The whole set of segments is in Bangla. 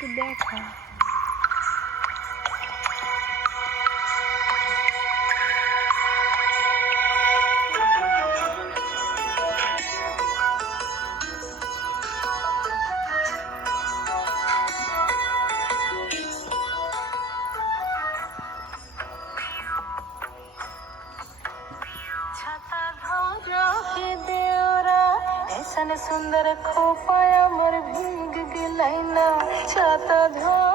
The that car. ऐसन सुंदर खोपाया मोर भीग गिलैना छाता धरो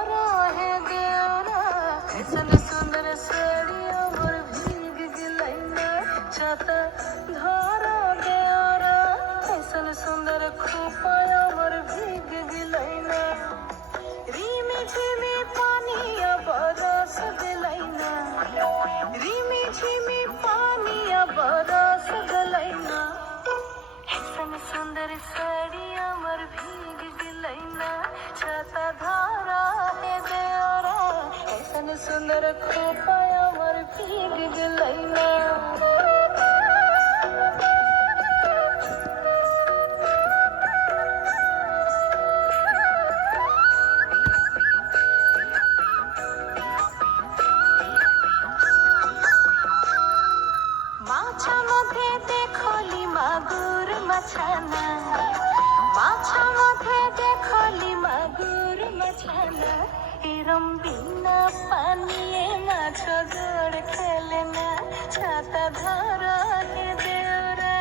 সুন্দর খোপায় আমার ভিগ গেলাই না মাগুর মাছানা। মাছা মধ্যে দেখলি মাগুর মাছানা। এরম বিন পানিয়ে মাছ দৌড় খেলে না ছাতা ধরা হে দেওরা।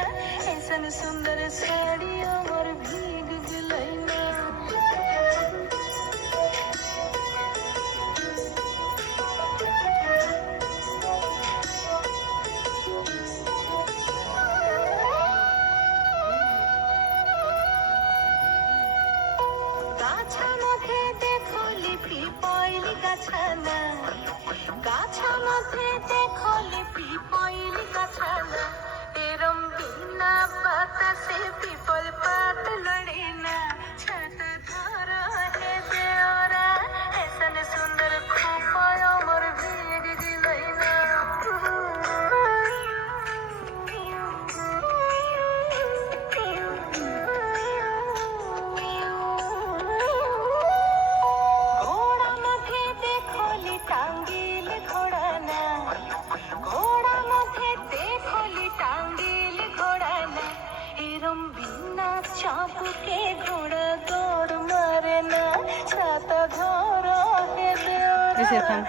পিপইলি গাছানা। গাছা মধ্যে দেখলি পিপইলি গাছানা। এরম বিনা বাতাসে চাপুকে ঘোড়া দৌড় মারে না ছাতা ধরা হে থাম।